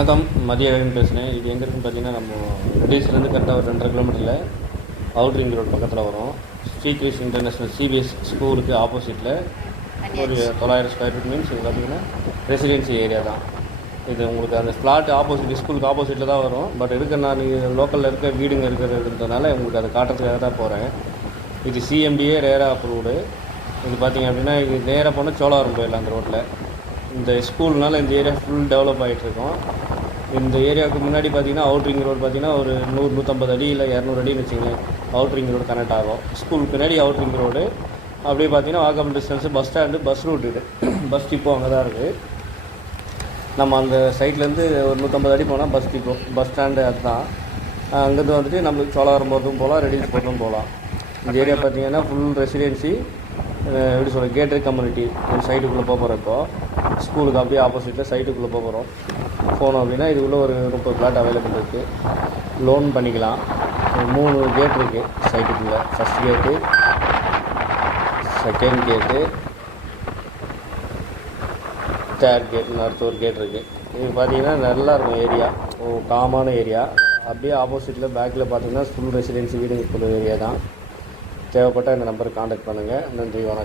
வணக்கம். மதியம் பேசுகிறேன். இது எங்கே இருக்குன்னு பார்த்தீங்கன்னா, நம்ம ரெடிஸ்லேருந்து கரெக்டாக ஒரு 2.5 கிலோமீட்டரில் அவுட்ரிங் ரோடு பக்கத்தில் வரும். ஸ்ரீகிருஷ்ண இன்டர்நேஷ்னல் சிபிஎஸ் ஸ்கூலுக்கு ஆப்போசிட்டில் ஒரு 900 ஸ்கொயர் ஃபீட் மீன்ஸ் இது பார்த்திங்கன்னா ரெசிடென்சி ஏரியா தான். இது உங்களுக்கு அந்த ஃப்ளாட் ஆப்போசிட் ஸ்கூலுக்கு ஆப்போசிட்டில் தான் வரும். பட் நான் லோக்கலில் இருக்க வீடுங்க இருக்கிறதுனால உங்களுக்கு அதை காட்டுறதுக்காக தான் போகிறேன். இது சிஎம்டிஏ ரேரா அப்ரூவ்டு. இது பார்த்திங்க அப்படின்னா இது நேராக போனால் சோழவரம் போயிடலாம். அந்த ரோட்டில் இந்த ஸ்கூல்னால இந்த ஏரியா ஃபுல் டெவலப் ஆகிட்ருக்கோம். இந்த ஏரியாவுக்கு முன்னாடி பார்த்திங்கன்னா அவுட்ரிங் ரோடு பார்த்திங்கன்னா ஒரு 100-150 அடி இல்லை 200 அடின்னு வச்சுங்களேன். அவுட்ரிங் ரோடு கனெக்ட் ஆகும். ஸ்கூலுக்கு பின்னாடி அவுட்ரிங் ரோடு. அப்படியே பார்த்திங்கன்னா walkable distance bus stand, bus route. இது பஸ் டிப்போ அங்கே தான் இருக்குது. நம்ம அந்த சைட்லேருந்து ஒரு 150 அடி போனால் பஸ் டிப்போ, பஸ் ஸ்டாண்டு அதுதான். அங்கேருந்து வந்துட்டு நம்மளுக்கு சோழவரம் போகிறதும் போகலாம், ரெடிஸ் போகிறதும் போகலாம். இந்த ஏரியா பார்த்திங்கன்னா ஃபுல் ரெசிடென்சி. எப்படி சொல்கிற கேட்டட் கம்யூனிட்டி. ஒரு சைட்டுக்குள்ளே போகிறப்போ ஸ்கூலுக்கு அப்படியே ஆப்போசிட்டில் சைட்டுக்குள்ளே போகிறோம். போனோம் அப்படின்னா இதுக்குள்ளே ஒரு 30 ஃப்ளாட் அவைலபிள் இருக்குது. லோன் பண்ணிக்கலாம். 3 கேட் இருக்குது சைட்டுக்குள்ளே. ஃபஸ்ட் கேட்டு, செகண்ட் கேட்டு, தேர்ட் கேட்னு அடுத்த ஒரு கேட் இருக்குது. இது பார்த்திங்கன்னா நல்லாயிருக்கும் ஏரியா. காமான ஏரியா. அப்படியே ஆப்போசிட்டில் பேக்கில் பார்த்திங்கன்னா ஃபுல் ரெசிடென்சி வீடு இருக்கிற ஏரியா தான். தேவைப்பட்டால் இந்த நம்பருக்கு காண்டாக்ட் பண்ணுங்கள். நன்றி, வணக்கம்.